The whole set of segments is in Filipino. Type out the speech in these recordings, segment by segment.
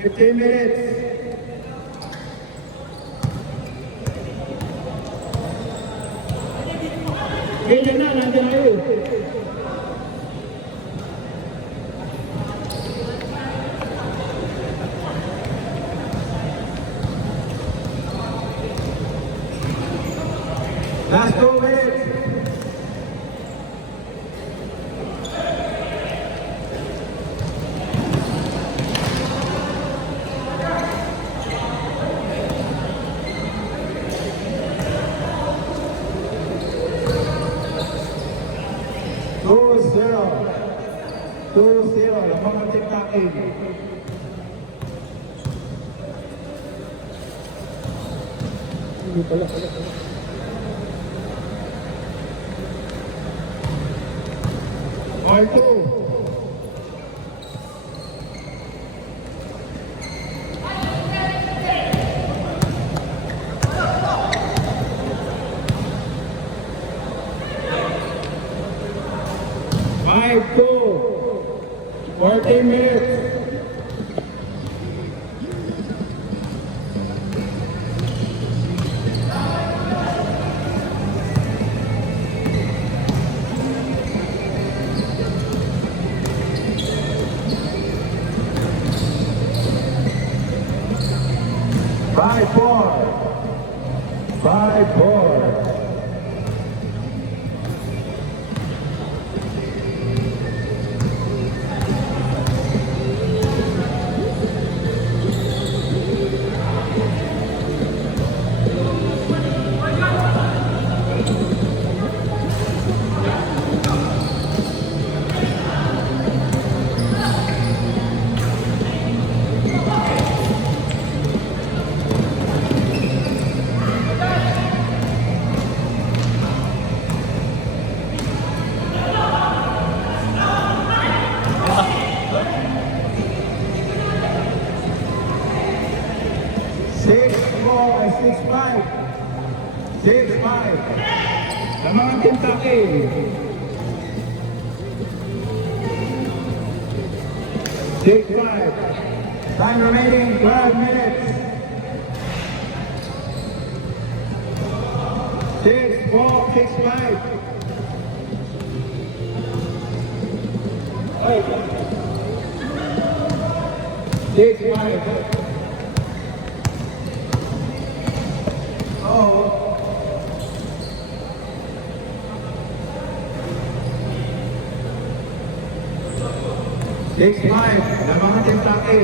15 minutes. Ganyan na, nandiyan kayo. Last 2 minutes. Two zero, ang mga tic-tacking. Hindi pala. 5-2. Fourteen minutes. Five, four. Six, five. The mga Kentucky. 6-5. Time remaining 12 minutes. 6-4, 6-5. 6-5. Oh. 6-5, ng mga Kentucky.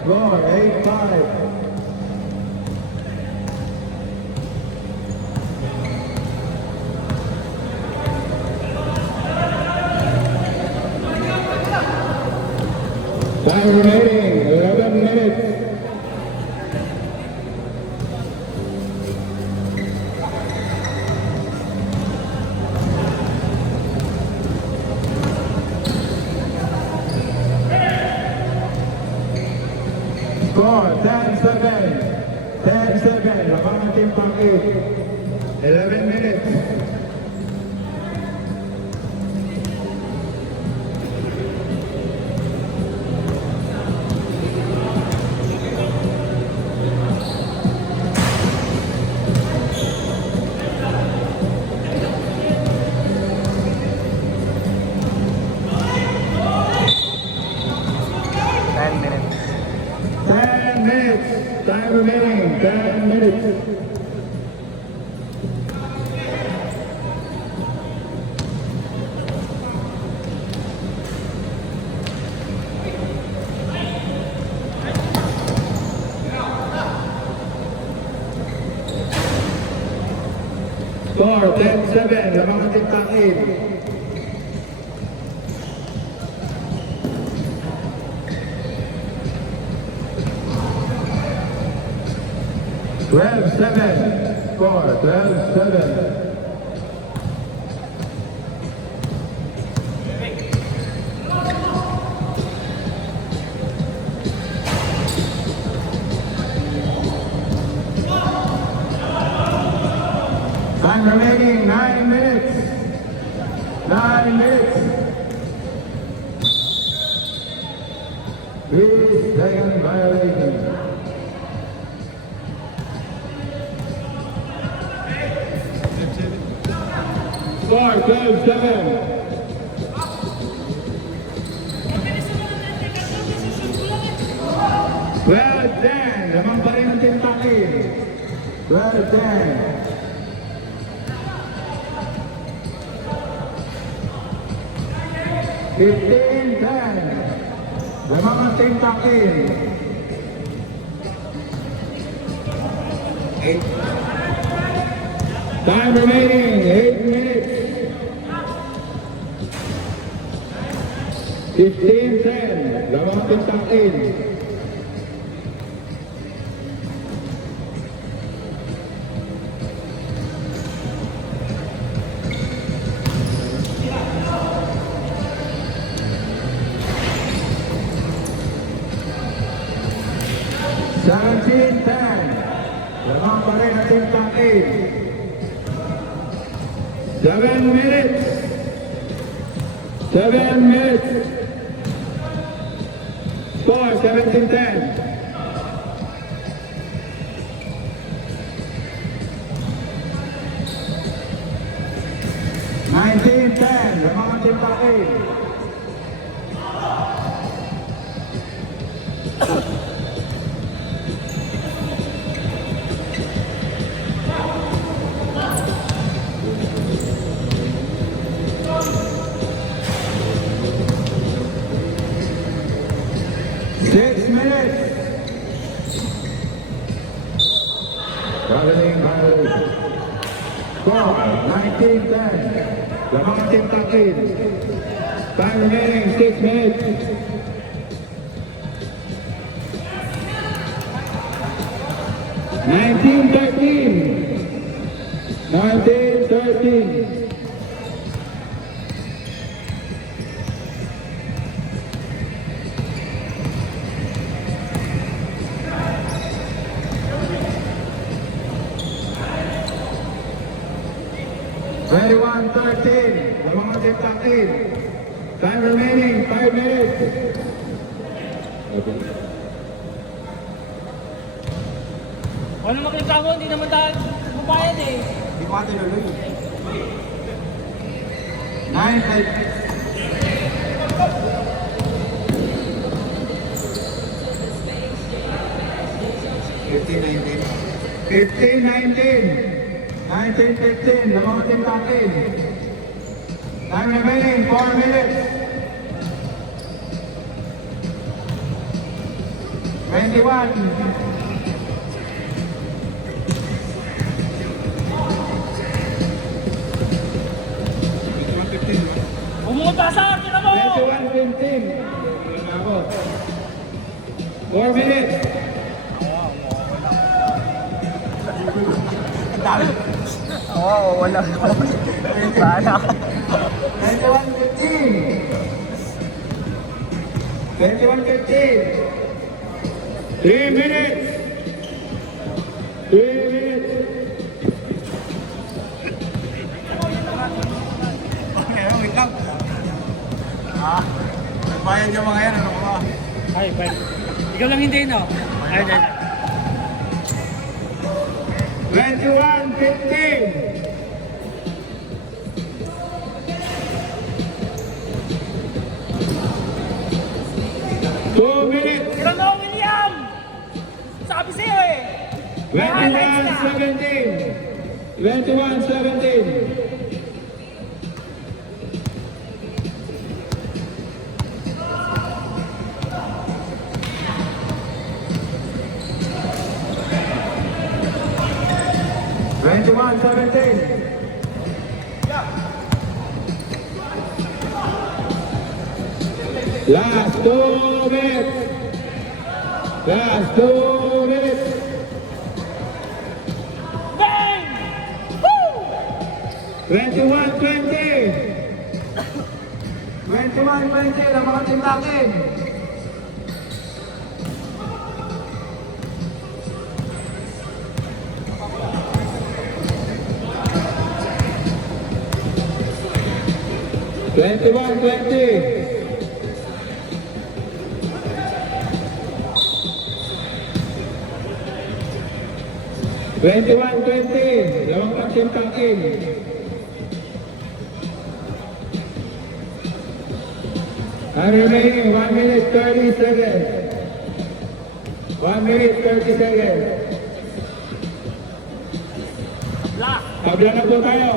Score 8-5. Time remaining 11 minutes. Score 10-7. 10-7. Labangan Team Pangit. 11 minutes. Time remaining 10 minutes. Score 10-7. Labangan Team Pangit. 12-7. Score 12-7. remaining 9 minutes. 9 minutes. 3-second violation. Score 12-7. 12-10. Lamang pa rin ang Kentucky. 12-10. 15-10. Lamang ang Kentucky. 8. Time remaining 8 minutes. 15-10. Lamang ang Kentucky. Lamang pa rin ang Kentucky. 7 minutes. 7 minutes. Score 17-10. 19-10. Lamang ang Kentucky. Traveling violation. Score 19-10. Lamang ang Kentucky. Time remaining 6 minutes. $19-13. 19-13. Lamang ang Kentucky. Time remaining 5 minutes. Ano makita mo? Hindi naman dahil bubayad eh. Hindi ko ate luloy. 9-5. 19-15. Lamang ang Kentucky. Time remaining 4 minutes. 21. Umupa sa akin na mo! 21-15. 4 minutes. Oo, wala. Sana. 21-15. 21-15. 3 minutes. 3 minutes. Wait lang. Nagbayad yung mga yan, ano ba? Ay, pwede. Ikaw lang hindi, no? Ay, ay. 21-15. 2 minutes. Ilan mo, William? Sabi sa'yo eh. 21-17. 21-17. Last 2 minutes. Last 2 minutes. Bang! Woo! 21-20. 21-20 na mga Kentucky. 21-20. 21-20. Lamang kapten Pangkin. And remaining 1 minute 30 seconds. 1 minute 30 seconds. Tabla. Tabla na po tayo.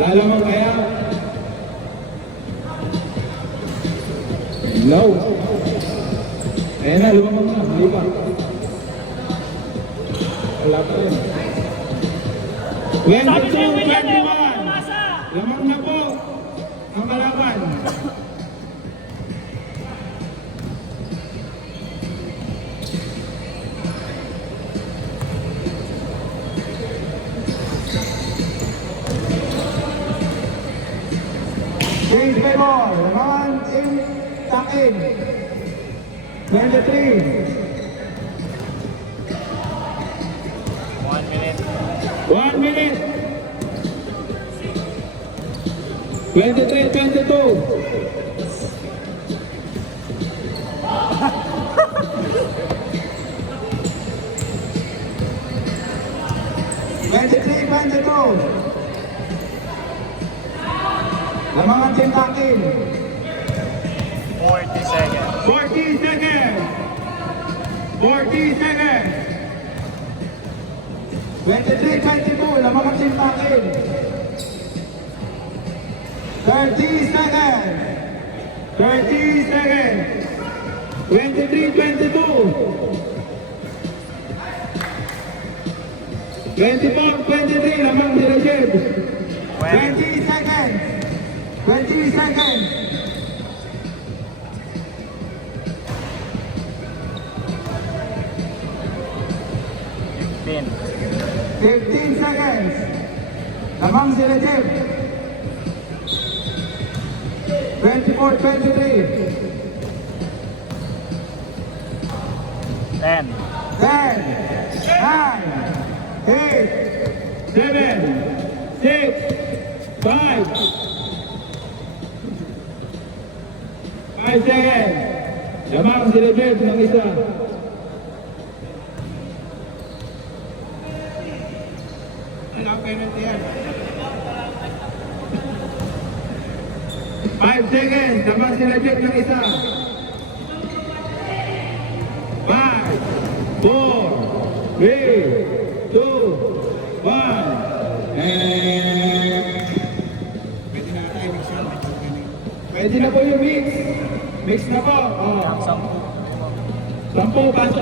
Lalamang kaya? No. Ayan na, lumamang na. Hindi pa. Wala pa rin. Sabi sa'yo, William, eh, 22-21. huwag kang umasa. Lamang na po ang kalaban. Change by ball. Laman in Takin. 23. 1 minute. 1 minute. 23-22. Lamang ang Takin. 40 seconds. 40 seconds. 40 seconds. 23-22. Lamang ang Takin. 30 seconds. 30 seconds. 23-22. 24-23. Lamang si Rajib. 20 seconds. 20 seconds. 15 seconds. Lamang si Rajib. 24-23. 10. 10, 9, 8, 7, 6, 5. 5 seconds. Lamang si Rajib ng isa. Alam penalty yan. 5 seconds. Lamang si Rajib ng isa. 5, 4, 3, 2, 1. Pwede na tayo mix yan. Pwede na po yung mix. Mix na po. Oh. 10 pasok.